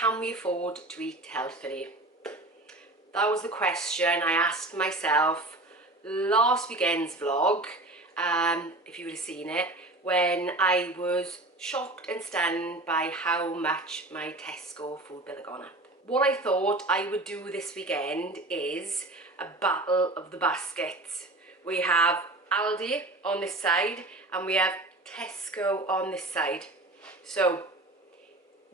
can we afford to eat healthily? That was the question I asked myself last weekend's vlog, if you would have seen it, when I was shocked and stunned by how much my Tesco food bill had gone up. What I thought I would do this weekend is a battle of the baskets. We have Aldi on this side and we have Tesco on this side. So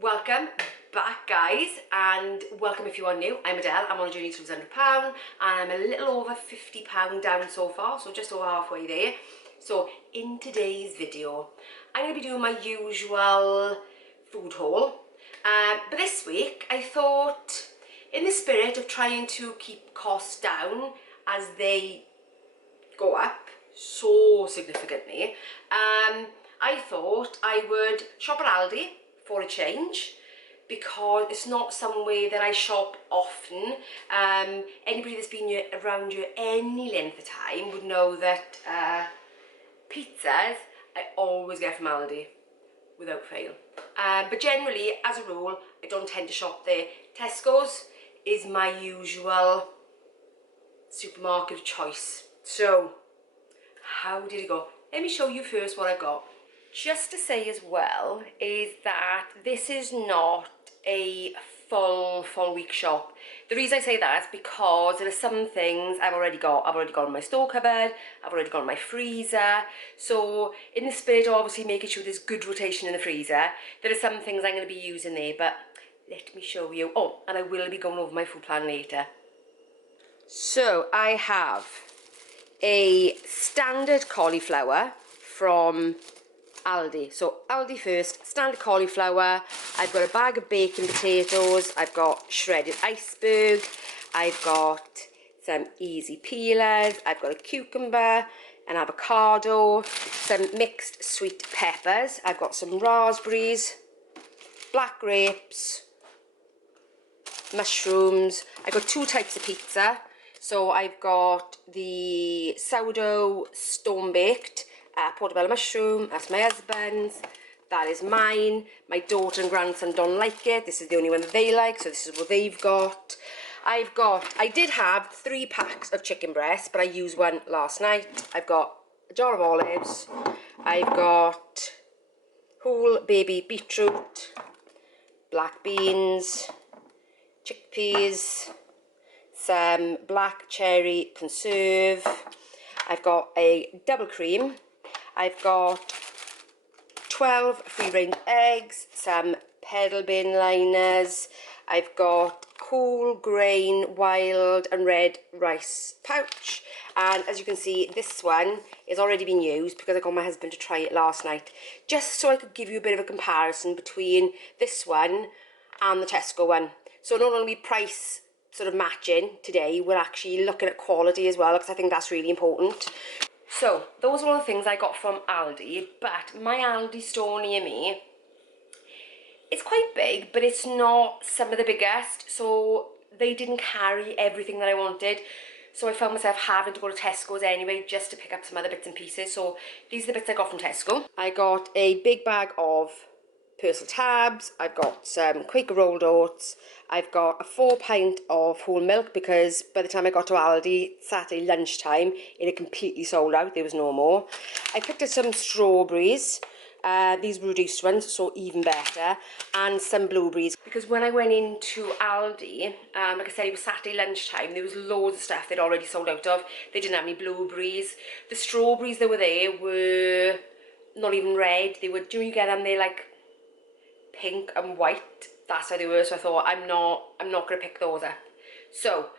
welcome back, guys, and welcome if you are new. I'm Adele. I'm on a journey to lose £100 and I'm a little over £50 down so far, so just over halfway there. So in today's video I'm going to be doing my usual food haul, but this week I thought, in the spirit of trying to keep costs down as they go up so significantly, I thought I would shop at Aldi for a change, because it's not somewhere that I shop often. Anybody that's been around here any length of time would know that pizzas I always get from Aldi without fail. But generally, as a rule, I don't tend to shop there. Tesco's is my usual supermarket of choice. So how did it go? Let me show you first what I got. Just to say as well is that this is not a full week shop. The reason I say that is because there are some things I've already got. I've already got in my store cupboard, I've already got in my freezer. So in the spirit of obviously making sure there's good rotation in the freezer, there are some things I'm going to be using there, but let me show you. Oh, and I will be going over my food plan later. So I have a standard cauliflower from Aldi. So Aldi first, standard cauliflower. I've got a bag of baking potatoes. I've got shredded iceberg. I've got some easy peelers. I've got a cucumber, an avocado, some mixed sweet peppers. I've got some raspberries, black grapes, mushrooms. I've got two types of pizza. So I've got the sourdough stone baked portobello mushroom. That's my husband's. That is mine. My daughter and grandson don't like it. This is the only one that they like, so this is what they've got. I did have 3 packs of chicken breast, but I used one last night. I've got a jar of olives. I've got whole baby beetroot, black beans, chickpeas, some black cherry conserve. I've got a double cream. I've got 12 free-range eggs, some pedal bin liners. I've got whole grain wild and red rice pouch, and as you can see, this one is already been used because I got my husband to try it last night, just so I could give you a bit of a comparison between this one and the Tesco one. So not only price sort of matching today, we're actually looking at quality as well, because I think that's really important. So those are all the things I got from Aldi, but my Aldi store near me, it's quite big, but it's not some of the biggest, so they didn't carry everything that I wanted. So I found myself having to go to Tesco's anyway, just to pick up some other bits and pieces. So these are the bits I got from Tesco. I got a big bag of Persil tabs. I've got some Quaker rolled oats. I've got a 4 pint of whole milk, because by the time I got to Aldi Saturday lunchtime, it had completely sold out. There was no more. I picked up some strawberries. These were reduced ones, so even better, and some blueberries, because when I went into Aldi, like I said, it was Saturday lunchtime, there was loads of stuff they'd already sold out of. They didn't have any blueberries. The strawberries that were there were not even red. They were, do you get them? They're like pink and white. That's how they were. So I thought, I'm not going to pick those up. So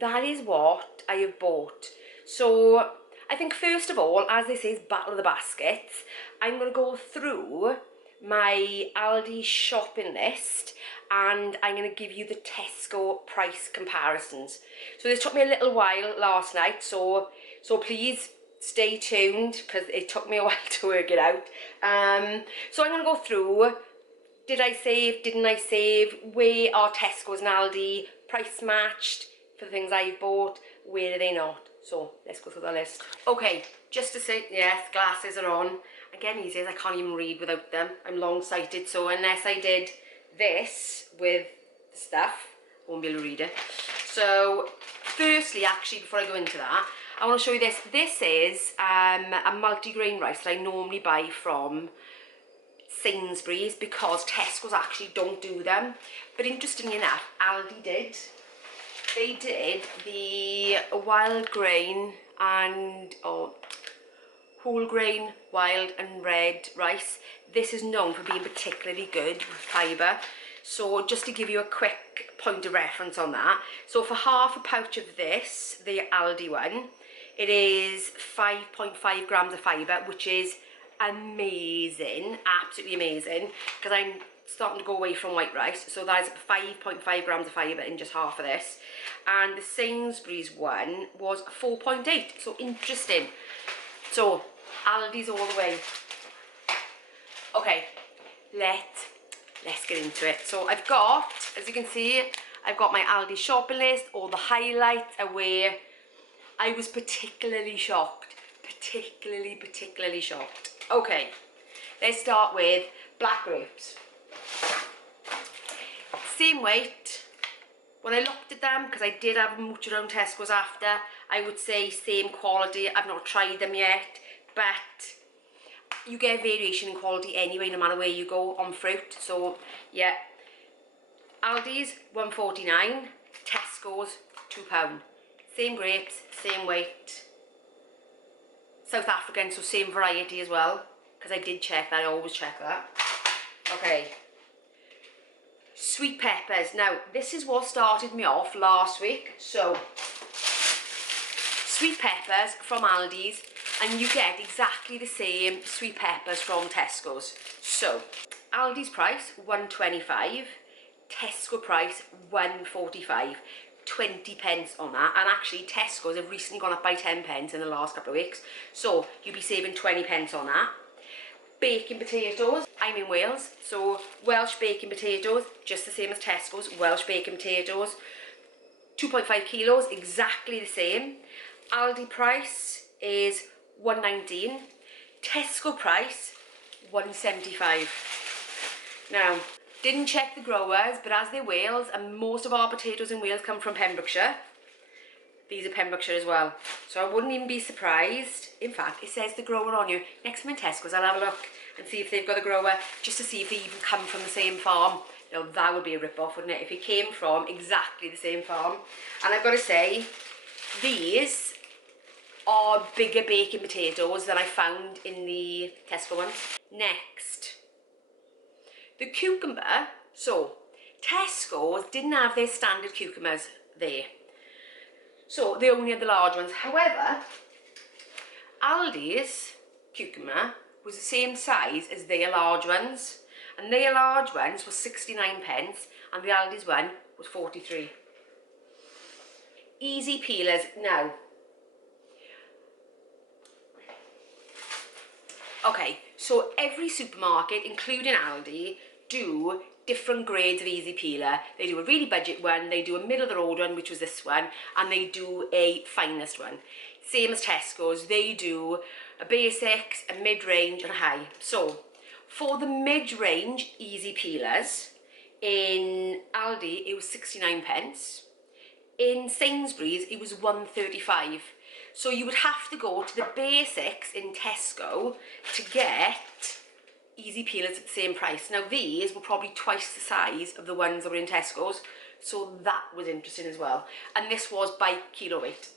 that is what I have bought. So I think first of all, as this is Battle of the Baskets, I'm going to go through my Aldi shopping list and I'm going to give you the Tesco price comparisons. So this took me a little while last night, so please stay tuned, because it took me a while to work it out. So I'm going to go through, did I save, didn't I save, where are Tesco's and Aldi price matched for the things I've bought, where are they not? So let's go through the list. Okay, just to say, yes, glasses are on. Again, these days I can't even read without them. I'm long-sighted, so unless I did this with the stuff. I won't be able to read it. So firstly, actually, before I go into that, I want to show you this. This is a multi-grain rice that I normally buy from Sainsbury's because Tesco's actually don't do them. But interestingly enough, Aldi did. They did the wild grain and whole grain, wild and red rice. This is known for being particularly good with fibre. So just to give you a quick point of reference on that. So for half a pouch of this, the Aldi one, it is 5.5 grams of fibre, which is amazing, absolutely amazing, because I'm starting to go away from white rice. So that is 5.5 grams of fibre in just half of this. And the Sainsbury's one was 4.8, so interesting. So Aldi's all the way. Okay, let's get into it. So I've got, as you can see, I've got my Aldi shopping list. All the highlights are where I was particularly shocked. Particularly shocked. Okay, let's start with black grapes. Same weight. When I looked at them, because I did have a mooch around Tesco's after, I would say same quality. I've not tried them yet, but you get variation in quality anyway, no matter where you go on fruit. So yeah, Aldi's £1.49, Tesco's £2. Same grapes, same weight. South African, so same variety as well, because I did check that. I always check that. Okay. Sweet peppers. Now, this is what started me off last week. So, sweet peppers from Aldi's, and you get exactly the same sweet peppers from Tesco's. So, Aldi's price, £1.25. Tesco price, £1.45. 20 pence on that. And actually, Tesco's have recently gone up by 10 pence in the last couple of weeks. So, you'll be saving 20 pence on that. Baking potatoes, I'm in Wales, so Welsh baking potatoes, just the same as Tesco's, Welsh baking potatoes, 2.5 kilos, exactly the same. Aldi price is £1.19, Tesco price £1.75. Now, didn't check the growers, but as they're Wales, and most of our potatoes in Wales come from Pembrokeshire, these are Pembrokeshire as well. So I wouldn't even be surprised. In fact, it says the grower on you. Next time in Tesco's, I'll have a look and see if they've got a grower, just to see if they even come from the same farm. Now, that would be a rip-off, wouldn't it? If it came from exactly the same farm. And I've got to say, these are bigger baking potatoes than I found in the Tesco ones. Next, the cucumber. So, Tesco's didn't have their standard cucumbers there. So they only had the large ones. However, Aldi's cucumber was the same size as their large ones. And their large ones were 69 pence and the Aldi's one was 43. Easy peelers. Now, okay, so every supermarket, including Aldi, do different grades of easy peeler. They do a really budget one, they do a middle of the road one, which was this one, and they do a finest one. Same as Tesco's, they do a basics, a mid-range and a high. So for the mid-range easy peelers, in Aldi it was 69 pence. In Sainsbury's it was 1.35. So you would have to go to the basics in Tesco to get easy peelers at the same price. Now these were probably twice the size of the ones that were in Tesco's, so that was interesting as well. And this was by kilo weight.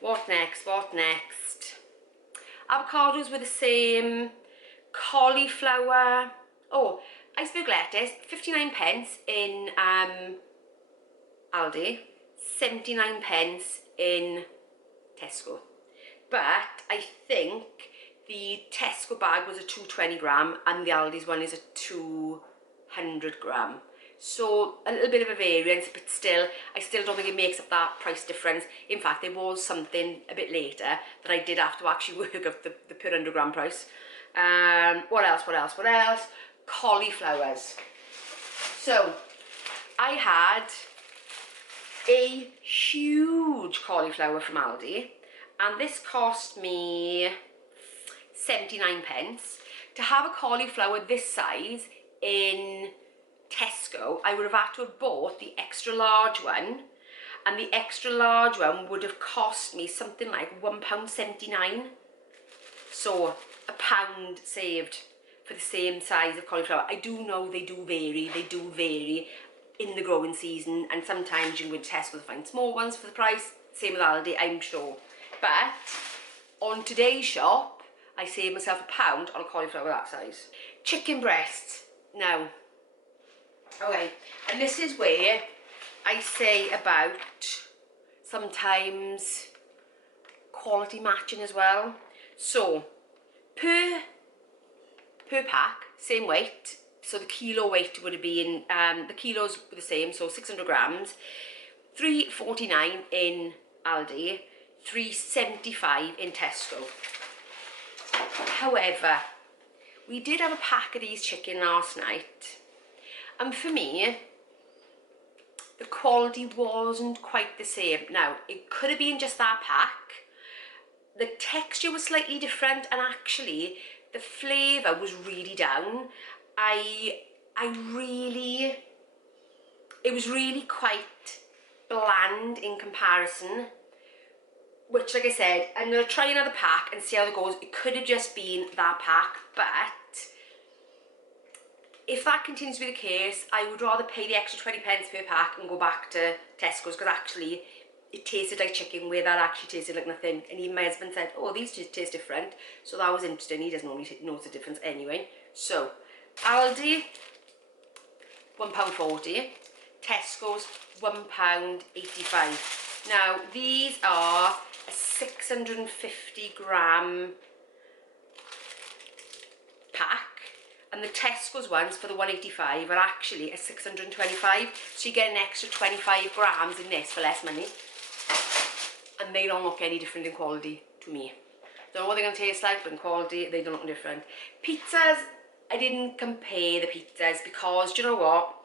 What next? Avocados were the same. Cauliflower. Oh, iceberg lettuce, 59 pence in Aldi, 79 pence in Tesco. But I think the Tesco bag was a 220 gram and the Aldi's one is a 200 gram. So a little bit of a variance, but still, I still don't think it makes up that price difference. In fact, there was something a bit later that I did have to actually work out the per 100 gram price. What else? Cauliflowers. So I had a huge cauliflower from Aldi and this cost me 79 pence. To have a cauliflower this size in Tesco, I would have had to have bought the extra large one, and the extra large one would have cost me something like £1.79. So £1 saved for the same size of cauliflower. I do know they do vary in the growing season, and sometimes you can go to Tesco to find small ones for the price, same with Aldi, I'm sure. But on today's shop, I saved myself £1 on a cauliflower that size. Chicken breasts. Now, okay, and this is where I say about sometimes quality matching as well. So per pack, same weight, so the kilo weight would have been, the kilos were the same, so 600 grams, £3.49 in Aldi, £3.75 in Tesco. However, we did have a pack of these chicken last night, and for me, the quality wasn't quite the same. Now, it could have been just that pack. The texture was slightly different, and actually the flavour was really down. It was really quite bland in comparison, which, like I said, I'm going to try another pack and see how it goes. It could have just been that pack, but if that continues to be the case, I would rather pay the extra 20p per pack and go back to Tesco's, because actually it tasted like chicken where that actually tasted like nothing. And even my husband said, oh, these just taste different. So that was interesting. He doesn't normally notice the difference anyway. So Aldi, £1.40. Tesco's, £1.85. Now these are a 650 gram pack, and the Tesco's ones for the 185 are actually a 625, so you get an extra 25 grams in this for less money, and they don't look any different in quality to me. Don't know what they're going to taste like, but in quality they don't look different. Pizzas, I didn't compare the pizzas because, do you know what,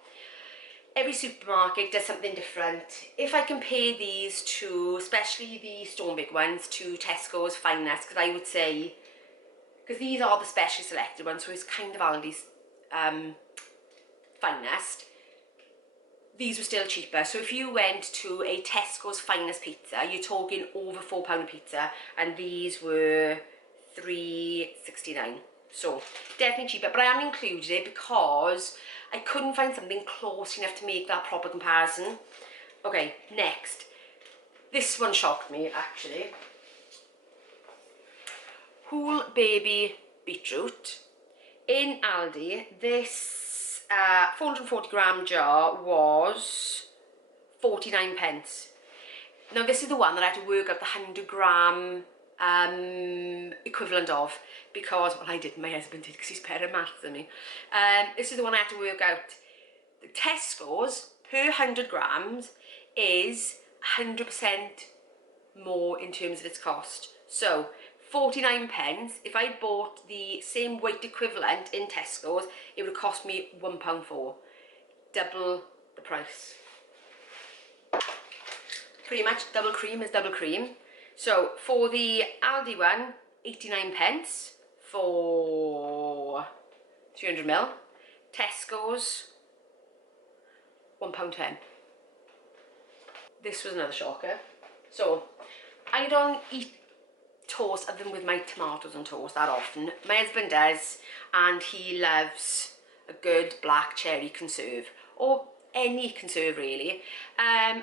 every supermarket does something different. If I compare these to, especially the Stormbake ones, to Tesco's Finest, because I would say, because these are the specially selected ones, so it's kind of Aldi's Finest, these were still cheaper. So if you went to a Tesco's Finest pizza, you're talking over £4 a pizza, and these were £3.69. So definitely cheaper, but I haven't included it because I couldn't find something close enough to make that proper comparison. Okay, next. This one shocked me, actually. Whole baby beetroot. In Aldi, this 440 gram jar was 49p. Now this is the one that I had to work out the 100 gram equivalent of, because, well, I didn't, my husband did, because he's better at maths than me. This is the one I had to work out. The Tesco's per 100 grams is 100% more in terms of its cost. So 49p, if I bought the same weight equivalent in Tesco's, it would have cost me £1.04, double the price. Pretty much double cream is double cream. So for the Aldi one, 89p for 300ml. Tesco's, £1.10. This was another shocker. So I don't eat toast other than with my tomatoes on toast that often. My husband does, and he loves a good black cherry conserve, or any conserve really.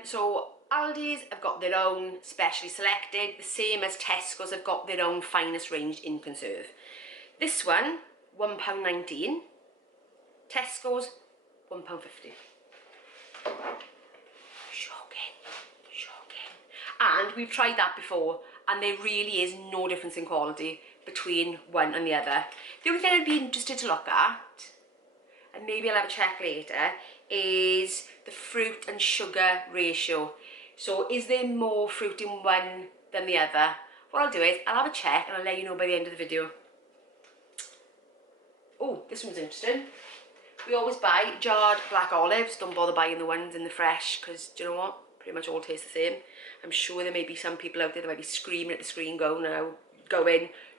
So Aldi's have got their own specially selected, the same as Tesco's have got their own Finest range in conserve. This one, £1.19. Tesco's, £1.50. Shocking. And we've tried that before, and there really is no difference in quality between one and the other. The only thing I'd be interested to look at, and maybe I'll have a check later, is the fruit and sugar ratio. So is there more fruit in one than the other? What I'll do is I'll have a check and I'll let you know by the end of the video. Oh, this one's interesting. We always buy jarred black olives. Don't bother buying the ones in the fresh, because do you know what? Pretty much all taste the same. I'm sure there may be some people out there that might be screaming at the screen going,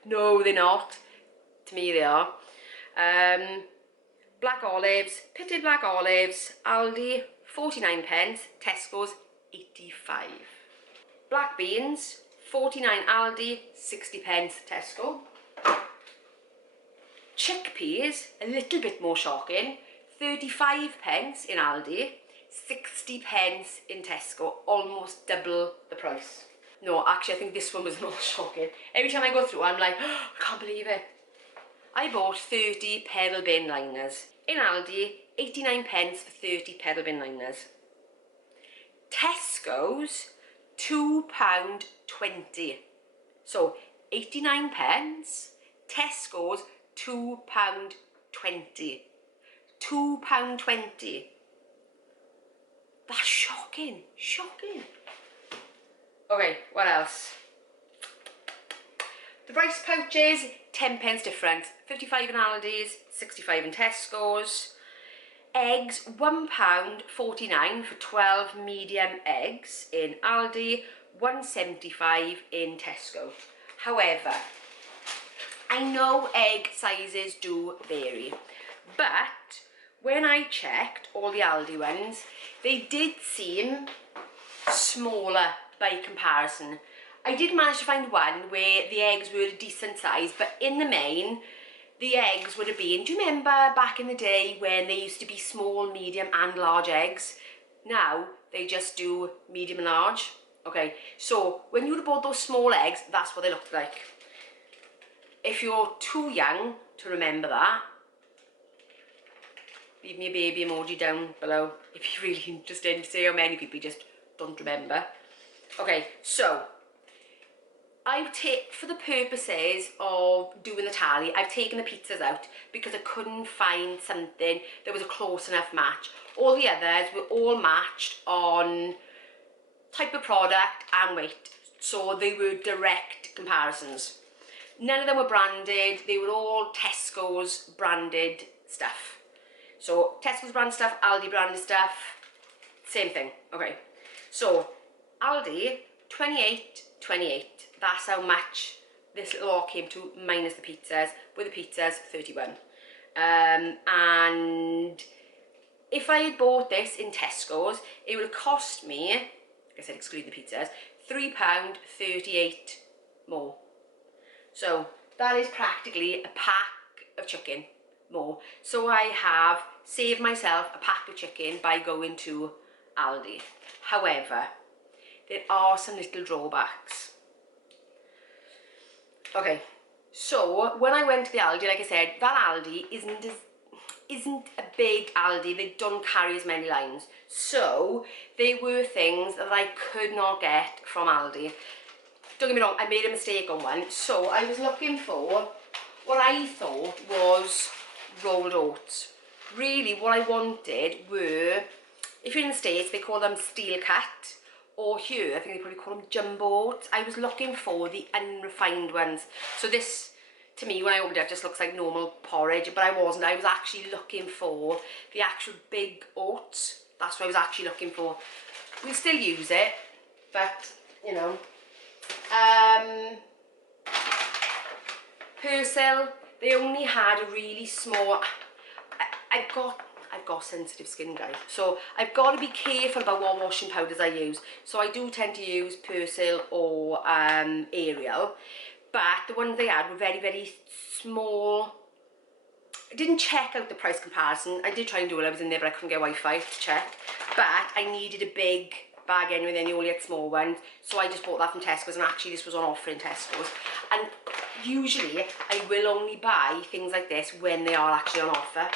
no, they're not. To me they are. Black olives, pitted black olives, Aldi, 49 pence, Tesco's, 85. Black beans, 49 Aldi, 60 pence, Tesco. Chickpeas, a little bit more shocking, 35 pence in Aldi, 60 pence in Tesco, almost double the price. No, actually I think this one was more shocking. Every time I go through I'm like, oh, I can't believe it. I bought 30 pedal bin liners. In Aldi, 89 pence for 30 pedal bin liners. Tesco's, £2.20. So, 89 pence, Tesco's, £2.20. £2.20. That's shocking, shocking. Okay, what else? The rice pouches, 10 pence difference. 55 in Aldi's, 65 in Tesco's. Eggs, £1.49 for 12 medium eggs in Aldi, £1.75 in Tesco. However, I know egg sizes do vary, but when I checked all the Aldi ones, they did seem smaller by comparison. I did manage to find one where the eggs were a decent size, but in the main, the eggs would have been, do you remember back in the day when they used to be small, medium and large eggs? Now, they just do medium and large. Okay, so when you would have bought those small eggs, that's what they looked like. If you're too young to remember that, leave me a baby emoji down below if you're really interested to see how many people just don't remember. Okay, so I've taken, for the purposes of doing the tally, I've taken the pizzas out because I couldn't find something that was a close enough match. All the others were all matched on type of product and weight, so they were direct comparisons. None of them were branded, they were all Tesco's branded stuff. So Tesco's branded stuff, Aldi branded stuff, same thing. Okay, so Aldi, 28.28. That's how much this little all came to, minus the pizzas. With the pizzas, 31. And if I had bought this in Tesco's, it would have cost me, like I said, excluding the pizzas, £3.38 more. So that is practically a pack of chicken more. So I have saved myself a pack of chicken by going to Aldi. However, there are some little drawbacks. Okay, so when I went to the Aldi, like I said, that Aldi isn't a big Aldi. They don't carry as many lines. So there were things that I could not get from Aldi. Don't get me wrong, I made a mistake on one. So I was looking for what I thought was rolled oats. Really what I wanted were, if you're in the States, they call them steel cut. Or here, I think they probably call them jumbo oats. I was looking for the unrefined ones. So this, to me, when I opened it, just looks like normal porridge, but I wasn't. I was actually looking for the actual big oats. That's what I was actually looking for. We still use it, but, you know. Persil, they only had a really small... I've got sensitive skin, guys, so I've got to be careful about what washing powders I use. So I do tend to use Persil or Ariel, but the ones they had were very, very small. I didn't check out the price comparison. I did try and do it, I was in there, but I couldn't get Wi-Fi to check. But I needed a big bag anyway, then you only had small ones, so I just bought that from Tesco's, and actually this was on offer in Tesco's. And usually I will only buy things like this when they are actually on offer.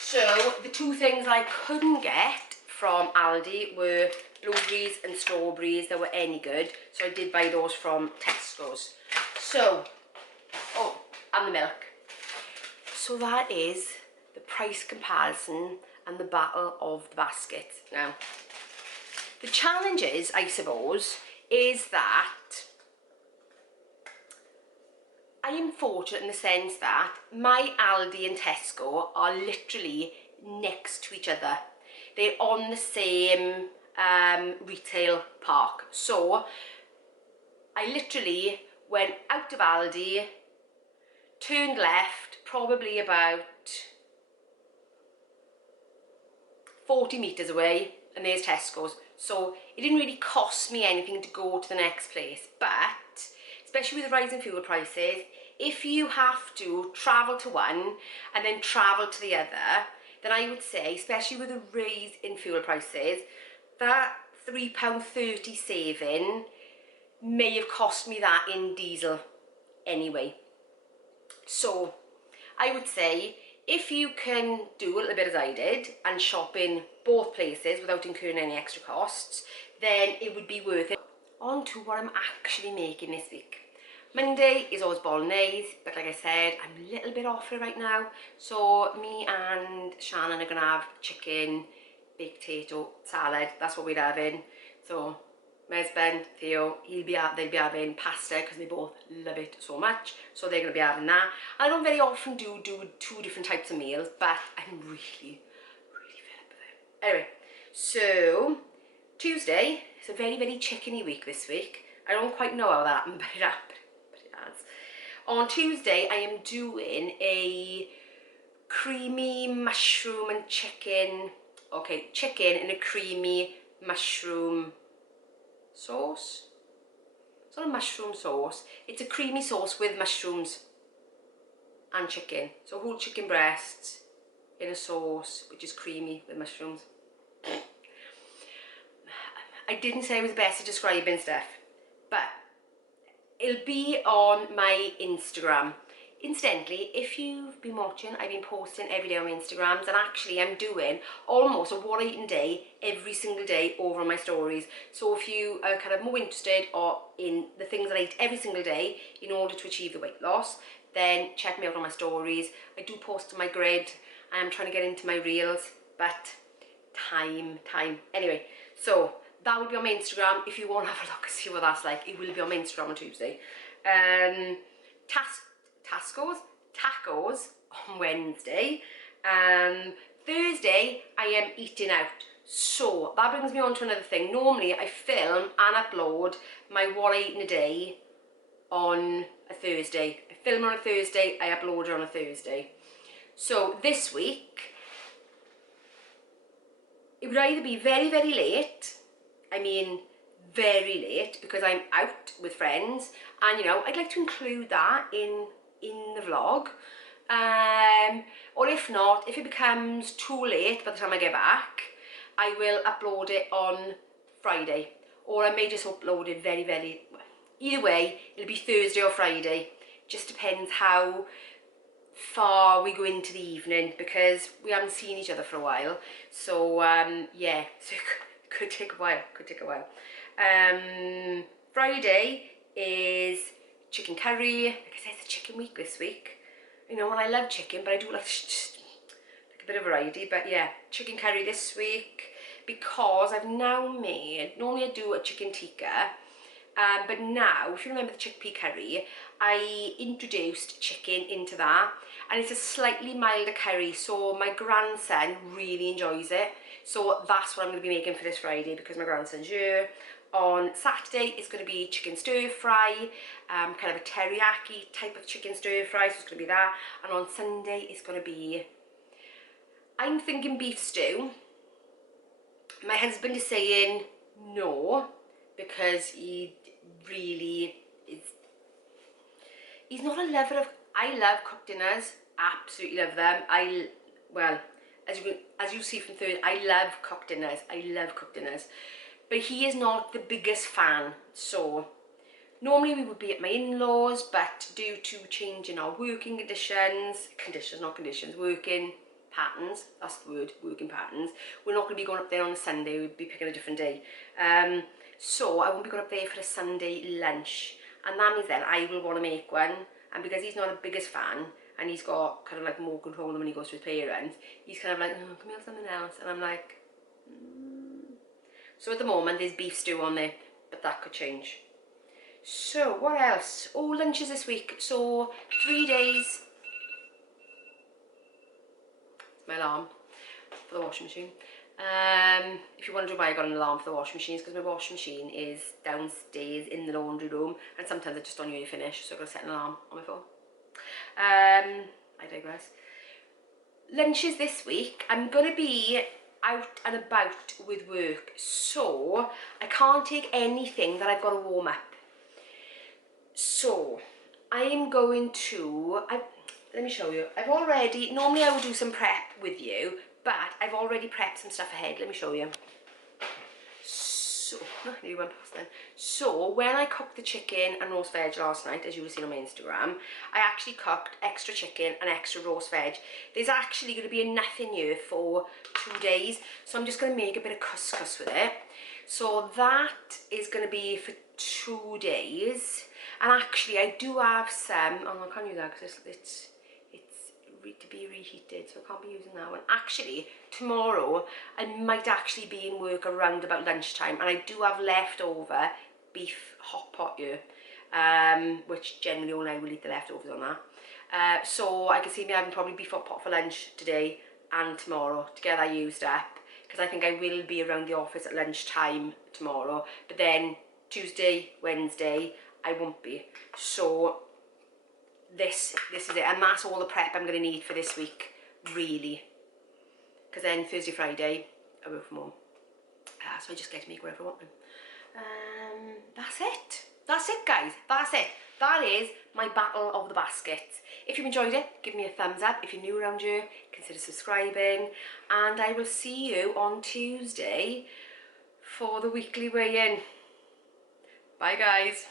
So the two things I couldn't get from Aldi were blueberries and strawberries that were any good, so I did buy those from Tesco's. So, oh, and the milk. So that is the price comparison and the battle of the basket. Now, the challenge is, I suppose, is that I am fortunate in the sense that my Aldi and Tesco are literally next to each other. They're on the same retail park. So I literally went out of Aldi turned left, probably about 40 metres away, and there's Tesco's. So it didn't really cost me anything to go to the next place. But, especially with the rising fuel prices, if you have to travel to one and then travel to the other, then I would say, especially with the rise in fuel prices, that £3.30 saving may have cost me that in diesel anyway. So I would say, if you can do a little bit as I did and shop in both places without incurring any extra costs, then it would be worth it. On to what I'm actually making this week. Monday is always bolognese, but like I said, I'm a little bit off it right now. So me and Shannon are going to have chicken, baked potato, salad. That's what we're having. So my husband, Theo, they'll be having pasta because they both love it so much. So they're going to be having that. I don't very often do two different types of meals, but I'm really fed up with it. Anyway, so Tuesday, it's a very, very chickeny week this week. I don't quite know how that happened, but it happened. On Tuesday, I am doing a creamy mushroom and chicken, chicken in a creamy mushroom sauce. It's not a mushroom sauce, it's a creamy sauce with mushrooms and chicken. So whole chicken breasts in a sauce which is creamy with mushrooms. I didn't say I was best at describing stuff, but it'll be on my Instagram. Incidentally, if you've been watching, I've been posting every day on my Instagrams, and actually I'm doing almost a what I eat in day every single day over on my stories. So if you are kind of more interested or in the things that I eat every single day in order to achieve the weight loss, then check me out on my stories. I do post to my grid. I am trying to get into my reels, but time. Anyway, so that will be on my Instagram. If you want to have a look and see what that's like, it will be on my Instagram on Tuesday. Tacos on Wednesday. Thursday, I am eating out. So that brings me on to another thing. Normally, I film and upload my what I eat in a day on a Thursday. I film on a Thursday, I upload it on a Thursday. So this week, it would either be very, very late, I mean very late, because I'm out with friends, and you know, I'd like to include that in the vlog, or if not, if it becomes too late by the time I get back, I will upload it on Friday, or I may just upload it very, very, either way, it'll be Thursday or Friday. Just depends how far we go into the evening, because we haven't seen each other for a while. So yeah, so it could take a while. Friday is chicken curry. Like I said, it's a chicken week this week. You know, and I love chicken, but I do like just like a bit of variety. But yeah, chicken curry this week, because I've now made, normally I do a chicken tikka, but now, if you remember the chickpea curry, I introduced chicken into that, and it's a slightly milder curry, so my grandson really enjoys it. So that's what I'm going to be making for this Friday, because my grandson's here. On Saturday, it's going to be chicken stir fry, kind of a teriyaki type of chicken stir fry, so it's going to be that. And on Sunday, it's going to be, I'm thinking beef stew. My husband is saying no, because he really is, he's not a lover of, I love cooked dinners, absolutely love them. Well, as you see from Thursday, I love cooked dinners, but he is not the biggest fan. So normally we would be at my in-laws, but due to changing our working working patterns, that's the word, working patterns, we're not going to be going up there on a Sunday, we'll be picking a different day. So I won't be going up there for a Sunday lunch, and that means then I will want to make one, and because he's not the biggest fan, and he's got kind of like more control than when he goes to his parents, he's kind of like, oh, can we have something else? And I'm like, So at the moment there's beef stew on there, but that could change. So what else? Oh, lunches this week. So 3 days. My alarm for the washing machine. If you wonder why I got an alarm for the washing machine, it's because my washing machine is downstairs in the laundry room, and sometimes I just don't usually finish, so I've got to set an alarm on my phone. I digress. Lunches this week, I'm going to be out and about with work, so I can't take anything that I've got to warm up. So I am going to, let me show you. I've already, normally I would do some prep with you, but I've already prepped some stuff ahead. Let me show you. So, you went past then. So, when I cooked the chicken and roast veg last night, as you will see on my Instagram, I actually cooked extra chicken and extra roast veg. There's actually going to be enough in here for 2 days, so I'm just going to make a bit of couscous with it. So that is going to be for 2 days. And actually, I do have some, oh, I can't use that because it's to be reheated, so I can't be using that one. Actually, tomorrow I might actually be in work around about lunchtime, and I do have leftover beef hot pot here, which generally only I will eat the leftovers on that. So I can see me having probably beef hot pot for lunch today and tomorrow to get that used up, because I think I will be around the office at lunchtime tomorrow, but then Tuesday, Wednesday I won't be. So this is it, and that's all the prep I'm going to need for this week, really, because then Thursday, Friday I work from home, so I just get to make whatever I want. That's it guys, that's it. That is my battle of the baskets. If you enjoyed it, give me a thumbs up. If you're new around here, consider subscribing, and I will see you on Tuesday for the weekly weigh-in. Bye guys.